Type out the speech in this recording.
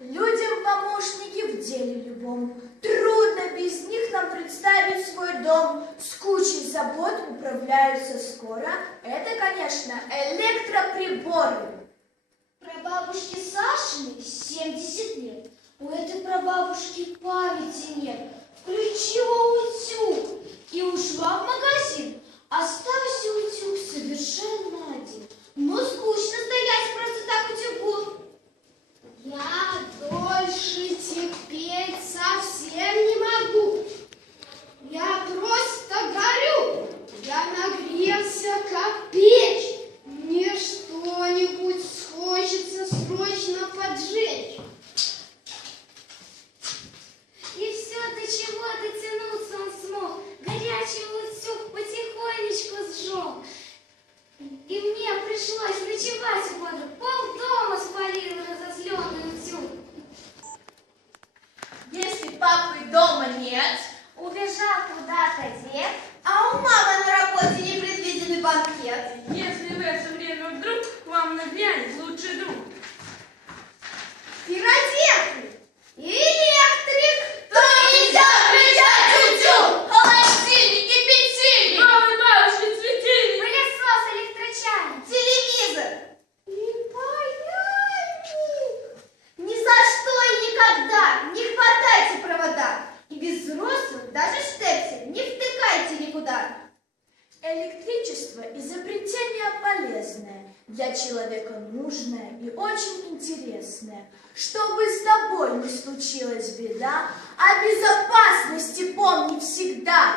Людям помощники в деле любом. Трудно без них нам представить свой дом. С кучей забот управляются скоро. Это, конечно, электроприборы. Прабабушке Сашиной 70 лет. У этой прабабушки памяти нет. Включила утюг пришлось ночевать у подруг. Пол дома спалил разозленный утюг. Если папы дома нет, Убежал куда-то дед. а у мамы Электричество – изобретение полезное, для человека нужное и очень интересное. Чтобы с тобой не случилась беда, о безопасности помни всегда.